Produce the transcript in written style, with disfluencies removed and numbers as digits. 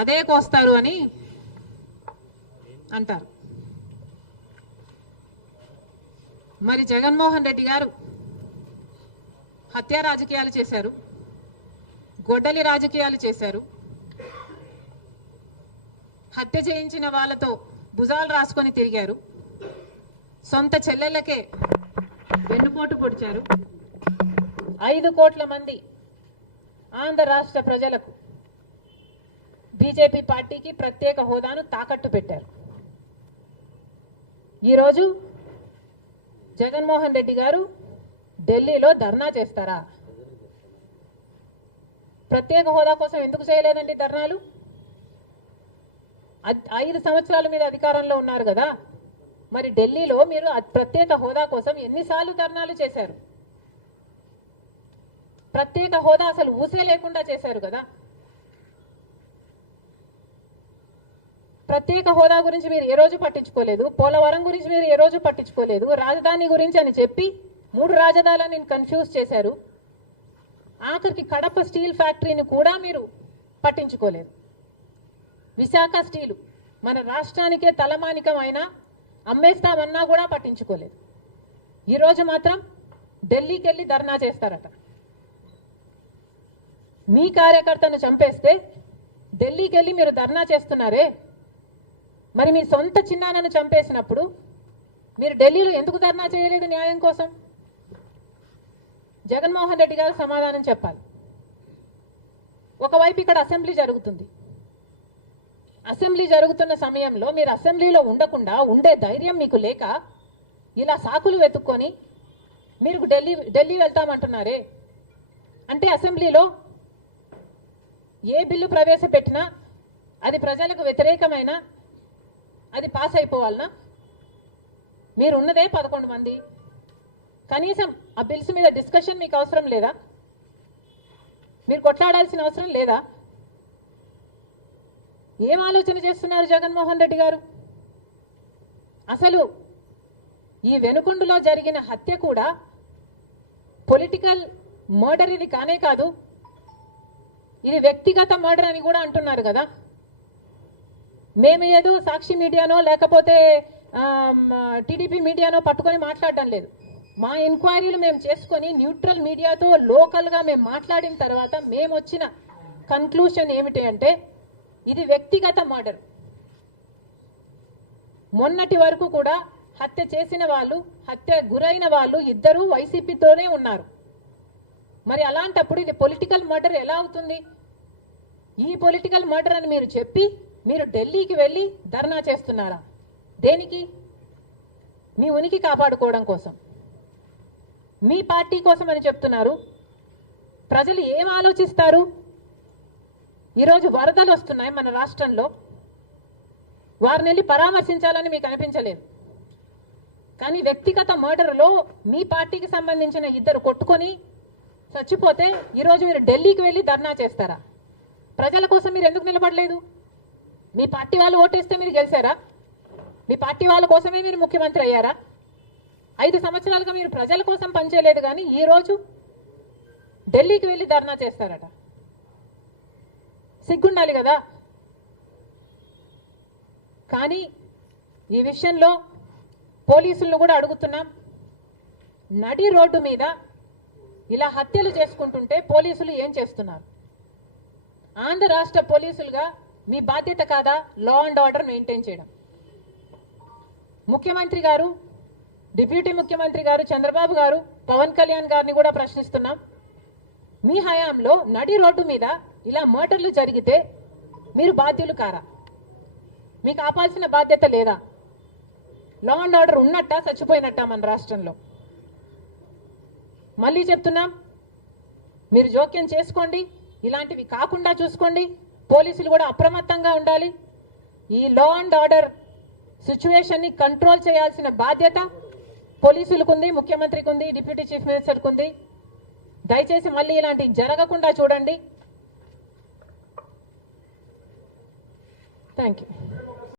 అదే కోస్తారు అని అంటారు. మరి జగన్మోహన్ రెడ్డి గారు హత్య రాజకీయాలు చేశారు, గొడ్డలి రాజకీయాలు చేశారు, హత్య చేయించిన వాళ్ళతో భుజాలు రాసుకొని తిరిగారు, సొంత చెల్లెళ్ళకే వెన్నుపోటు పొడిచారు, 5 కోట్ల మంది ఆంధ్ర రాష్ట్ర ప్రజలకు బీజేపీ పార్టీకి ప్రత్యేక హోదాను తాకట్టు పెట్టారు. ఈరోజు జగన్మోహన్ రెడ్డి గారు ఢిల్లీలో ధర్నా చేస్తారా? ప్రత్యేక హోదా కోసం ఎందుకు చేయలేదండి ధర్నాలు? 5 సంవత్సరాల మీద అధికారంలో ఉన్నారు కదా, మరి ఢిల్లీలో మీరు ప్రత్యేక హోదా కోసం ఎన్నిసార్లు ధర్నాలు చేశారు? ప్రత్యేక హోదా అసలు ఊసే లేకుండా చేశారు కదా. ప్రత్యేక హోదా గురించి మీరు ఏ రోజు పట్టించుకోలేదు, పోలవరం గురించి మీరు ఏ రోజు పట్టించుకోలేదు, రాజధాని గురించి అని చెప్పి 3 రాజధానులను కన్ఫ్యూజ్ చేశారు. ఆఖరికి కడప స్టీల్ ఫ్యాక్టరీని కూడా మీరు పట్టించుకోలేదు. విశాఖ స్టీలు మన రాష్ట్రానికే తలమానికం అయినా అమ్మేస్తామన్నా కూడా పట్టించుకోలేదు. ఈరోజు మాత్రం ఢిల్లీకి వెళ్ళి ధర్నా చేస్తారట. మీ కార్యకర్తను చంపేస్తే ఢిల్లీకి వెళ్ళి మీరు ధర్నా చేస్తున్నారే, మరి మీ సొంత చిన్నాన్నను చంపేసినప్పుడు మీరు ఢిల్లీలో ఎందుకు ధర్నా చేయలేదు న్యాయం కోసం? జగన్మోహన్ రెడ్డి గారు సమాధానం చెప్పాలి. ఒకవైపు ఇక్కడ అసెంబ్లీ జరుగుతుంది, అసెంబ్లీ జరుగుతున్న సమయంలో మీరు అసెంబ్లీలో ఉండకుండా ఉండే ధైర్యం మీకు లేక ఇలా సాకులు వెతుక్కొని మీరు ఢిల్లీ వెళ్తామంటున్నారే. అంటే అసెంబ్లీలో ఏ బిల్లు ప్రవేశపెట్టినా అది ప్రజలకు వ్యతిరేకమైన అది పాస్ అయిపోవాలనా? మీరు ఉన్నదే 11 మంది, కనీసం ఆ బిల్స్ మీద డిస్కషన్ మీకు అవసరం లేదా? మీరు కొట్లాడాల్సిన అవసరం లేదా? ఏం ఆలోచన చేస్తున్నారు జగన్మోహన్ రెడ్డి గారు? అసలు ఈ వెనుకొండలో జరిగిన హత్య కూడా పొలిటికల్ మర్డర్ ఇది కానే కాదు, ఇది వ్యక్తిగత మర్డర్ అని కూడా అంటున్నారు కదా. మేము ఏదో సాక్షి మీడియానో లేకపోతే టీడీపీ మీడియానో పట్టుకొని మాట్లాడడం లేదు. మా ఎంక్వైరీలు మేము చేసుకొని న్యూట్రల్ మీడియాతో లోకల్గా మేము మాట్లాడిన తర్వాత మేము వచ్చిన కన్క్లూషన్ ఏమిటి అంటే ఇది వ్యక్తిగత మర్డర్. మొన్నటి వరకు కూడా హత్య చేసిన వాళ్ళు, హత్య గురైన వాళ్ళు ఇద్దరూ వైసీపీతోనే ఉన్నారు. మరి అలాంటప్పుడు ఇది పొలిటికల్ మర్డర్ ఎలా అవుతుంది? ఈ పొలిటికల్ మర్డర్ అని మీరు చెప్పి మీరు ఢిల్లీకి వెళ్ళి ధర్నా చేస్తున్నారా? దేనికి? మీ ఉనికి కాపాడుకోవడం కోసం, మీ పార్టీ కోసం అని చెప్తున్నారు. ప్రజలు ఏం ఆలోచిస్తారు? ఈరోజు వరదలు వస్తున్నాయి మన రాష్ట్రంలో, వారిని వెళ్ళి పరామర్శించాలని మీకు అనిపించలేదు. కానీ వ్యక్తిగత మర్డర్లో మీ పార్టీకి సంబంధించిన 2 కొట్టుకొని చచ్చిపోతే ఈరోజు మీరు ఢిల్లీకి వెళ్ళి ధర్నా చేస్తారా? ప్రజల కోసం మీరు ఎందుకు నిలబడలేదు? మీ పార్టీ వాళ్ళు ఓటేస్తే మీరు గెలిచారా? మీ పార్టీ వాళ్ళ కోసమే మీరు ముఖ్యమంత్రి అయ్యారా? 5 సంవత్సరాలుగా మీరు ప్రజల కోసం పనిచేయలేదు, కానీ ఈరోజు ఢిల్లీకి వెళ్ళి ధర్నా చేస్తారట. సిగ్గుండాలి కదా. కానీ ఈ విషయంలో పోలీసులను కూడా అడుగుతున్నాం. నడి రోడ్డు మీద ఇలా హత్యలు చేసుకుంటుంటే పోలీసులు ఏం చేస్తున్నారు? ఆంధ్ర రాష్ట్ర పోలీసులుగా మీ బాధ్యత కాదా లా అండ్ ఆర్డర్ మెయింటైన్ చేయడం? ముఖ్యమంత్రి గారు, డిప్యూటీ ముఖ్యమంత్రి గారు చంద్రబాబు గారు, పవన్ కళ్యాణ్ గారిని కూడా ప్రశ్నిస్తున్నాం. మీ హయాంలో నడి రోడ్డు మీద ఇలా మర్డర్లు జరిగితే మీరు బాధ్యులు కారా? మీకు ఆపాల్సిన బాధ్యత లేదా? లా అండ్ ఆర్డర్ ఉన్నట్టా చచ్చిపోయినట్టా మన రాష్ట్రంలో? మళ్ళీ చెప్తున్నాం, మీరు జోక్యం చేసుకోండి, ఇలాంటివి కాకుండా చూసుకోండి. పోలీసులు కూడా అప్రమత్తంగా ఉండాలి. ఈ లా అండ్ ఆర్డర్ సిచ్యువేషన్ని కంట్రోల్ చేయాల్సిన బాధ్యత పోలీసులకు ఉంది, ముఖ్యమంత్రికి ఉంది, డిప్యూటీ చీఫ్ మినిస్టర్కి ఉంది. దయచేసి మళ్ళీ ఇలాంటివి జరగకుండా చూడండి. Thank you.